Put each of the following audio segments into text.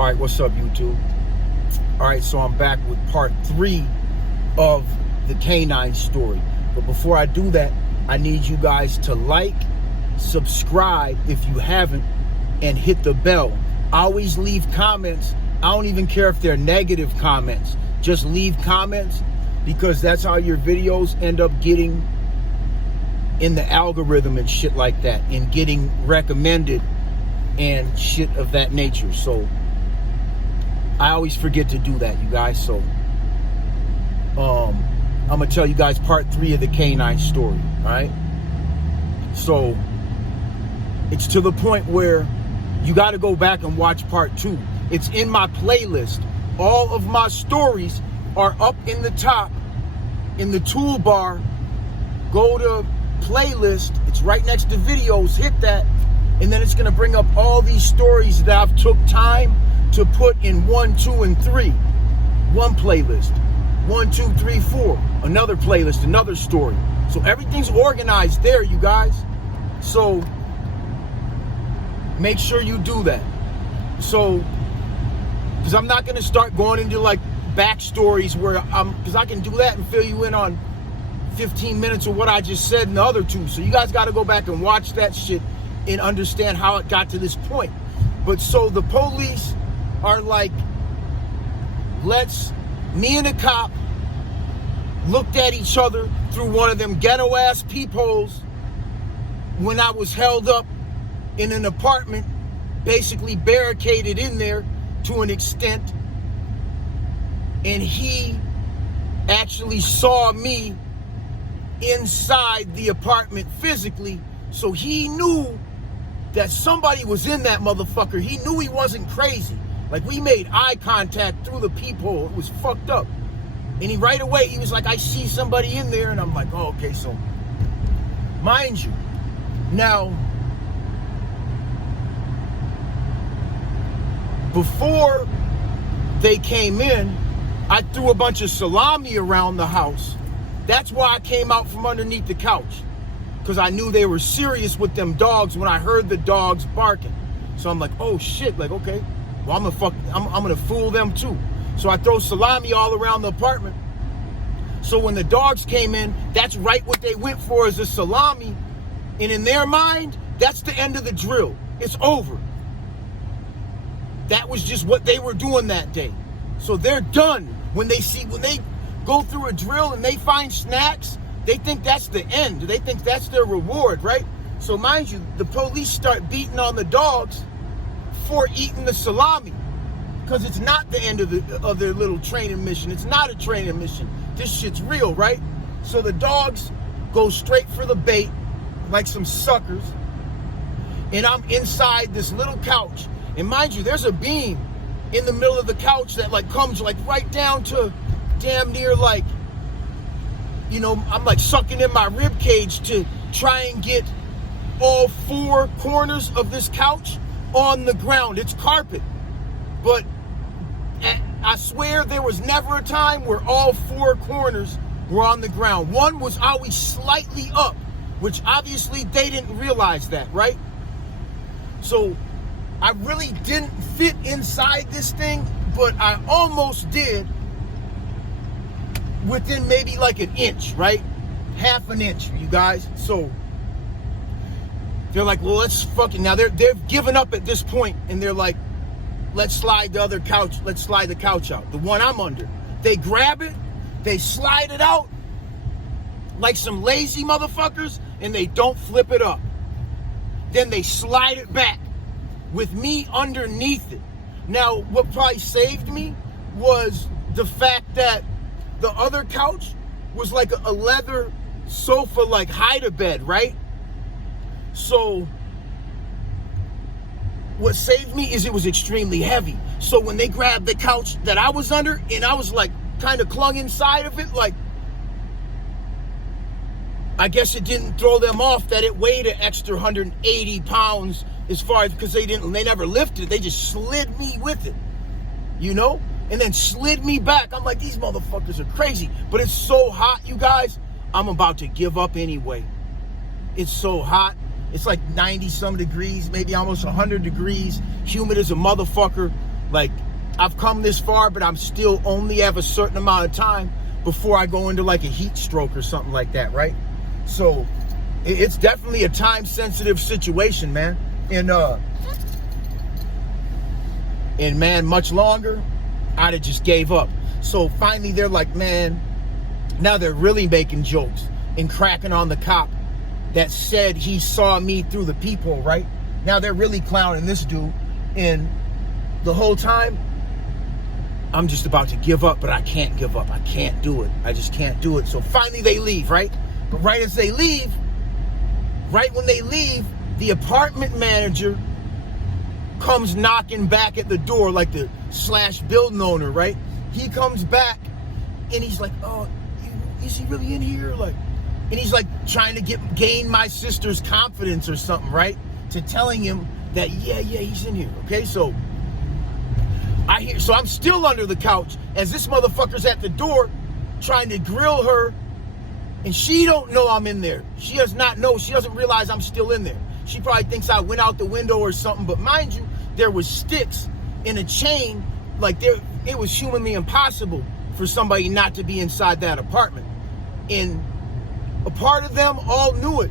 All right, what's up, YouTube? All right, so I'm back with part 3 of the K-9 story. But before I do that, I need you guys to like, subscribe if you haven't, and hit the bell. Always leave comments. I don't even care if they're negative comments. Just leave comments, because that's how your videos end up getting in the algorithm and shit like that, and getting recommended and shit of that nature. So I always forget to do that, you guys. So I'm gonna tell you guys part 3 of the K-9 story. All right, so it's to the point where you got to go back and watch part 2. It's in my playlist. All of my stories are up in the top in the toolbar. Go to playlist, it's right next to videos, hit that, and then it's going to bring up all these stories that I've took time to put in 1, 2, and 3. One playlist, 1, 2, 3, 4, another playlist, another story. So everything's organized there, you guys. So make sure you do that. So, because I'm not going to start going into like backstories where because I can do that and fill you in on 15 minutes of what I just said in the other 2. So you guys got to go back and watch that shit and understand how it got to this point. But so the police are like, me and a cop looked at each other through one of them ghetto ass peepholes when I was held up in an apartment, basically barricaded in there to an extent. And he actually saw me inside the apartment physically, so he knew that somebody was in that motherfucker. He knew he wasn't crazy. Like, we made eye contact through the peephole. It was fucked up. And he right away, he was like, I see somebody in there. And I'm like, oh, okay. So mind you, now before they came in, I threw a bunch of salami around the house. That's why I came out from underneath the couch, because I knew they were serious with them dogs when I heard the dogs barking. So I'm like, oh shit, like, okay, well, I'm gonna fool them too. So I throw salami all around the apartment. So when the dogs came in, that's right what they went for, is a salami. And in their mind, that's the end of the drill. It's over. That was just what they were doing that day. So they're done. When they go through a drill and they find snacks, they think that's the end. They think that's their reward, right? So mind you, the police start beating on the dogs for eating the salami, because it's not the end of their little training mission. It's not a training mission. This shit's real, right? So the dogs go straight for the bait like some suckers, and I'm inside this little couch. And mind you, there's a beam in the middle of the couch that like comes like right down to damn near like, you know, I'm like sucking in my rib cage to try and get all 4 corners of this couch on the ground. It's carpet, but I swear there was never a time where all 4 corners were on the ground. One was always slightly up, which obviously they didn't realize that, right? So I really didn't fit inside this thing, but I almost did, within maybe like an inch, right? Half an inch, you guys. So they're like, well, let's fucking, now they've given up at this point, and they're like, let's slide the other couch, let's slide the couch out, the one I'm under. They grab it, they slide it out like some lazy motherfuckers, and they don't flip it up. Then they slide it back with me underneath it. Now, what probably saved me was the fact that the other couch was like a leather sofa, like hide-a-bed, right? So what saved me is it was extremely heavy. So when they grabbed the couch that I was under, and I was like kind of clung inside of it, like, I guess it didn't throw them off that it weighed an extra 180 pounds, as far as, because they never lifted it. They just slid me with it, you know, and then slid me back. I'm like, these motherfuckers are crazy. But it's so hot, you guys, I'm about to give up anyway. It's so hot. It's like 90 some degrees, maybe almost 100 degrees, humid as a motherfucker. Like, I've come this far, but I'm still only have a certain amount of time before I go into like a heat stroke or something like that, right? So it's definitely a time-sensitive situation, man. And man, much longer, I'd have just gave up. So finally they're like, man, now they're really making jokes and cracking on the cop that said he saw me through the peephole, right? Now they're really clowning this dude. And the whole time, I'm just about to give up, but I can't give up. I can't do it. I just can't do it. So finally they leave, right? But right as they leave, right when they leave, the apartment manager comes knocking back at the door, like the / building owner, right? He comes back and he's like, oh, is he really in here? Like, and he's like trying to gain my sister's confidence or something, right? To telling him that, yeah, he's in here. Okay, so I'm still under the couch as this motherfucker's at the door trying to grill her, and she don't know I'm in there. She does not know. She doesn't realize I'm still in there. She probably thinks I went out the window or something, but mind you, there was sticks in a chain. Like, it was humanly impossible for somebody not to be inside that apartment. And a part of them all knew it,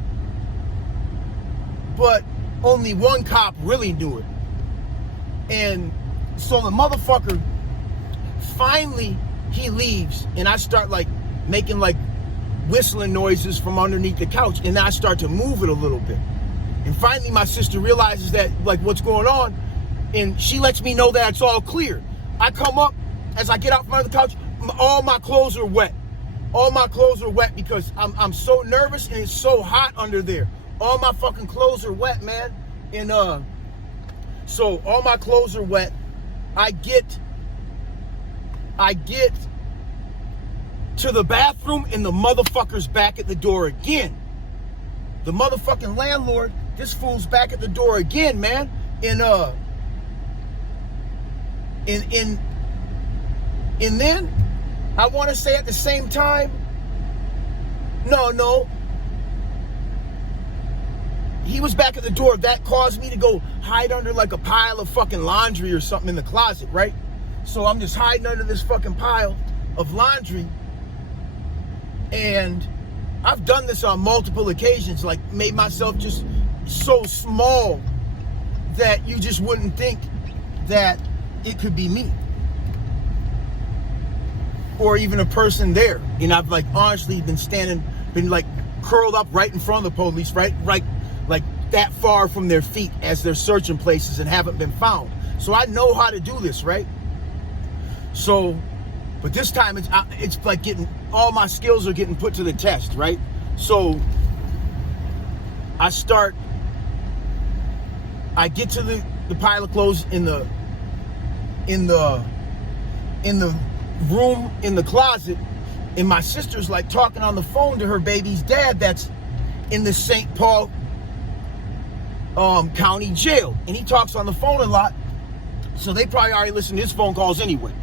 but only one cop really knew it. And so the motherfucker, finally, he leaves, and I start like making like whistling noises from underneath the couch, and I start to move it a little bit. And finally my sister realizes that, like, what's going on, and she lets me know that it's all clear. I come up, as I get out from under the couch, all my clothes are wet. All my clothes are wet because I'm so nervous and it's so hot under there. All my fucking clothes are wet, man. And so all my clothes are wet. I get to the bathroom and the motherfucker's back at the door again. The motherfucking landlord, this fool's back at the door again, man. And then I want to say at the same time, no. He was back at the door. That caused me to go hide under like a pile of fucking laundry or something in the closet, right? So I'm just hiding under this fucking pile of laundry. And I've done this on multiple occasions, like made myself just so small that you just wouldn't think that it could be me. Or even a person there. And I've like honestly been like curled up right in front of the police, right? Like that far from their feet as they're searching places and haven't been found. So I know how to do this, right? So, but this time it's like all my skills are getting put to the test, right? So I get to the pile of clothes in the room in the closet, and my sister's like talking on the phone to her baby's dad that's in the St. Paul County jail, and he talks on the phone a lot, so they probably already listened to his phone calls anyway.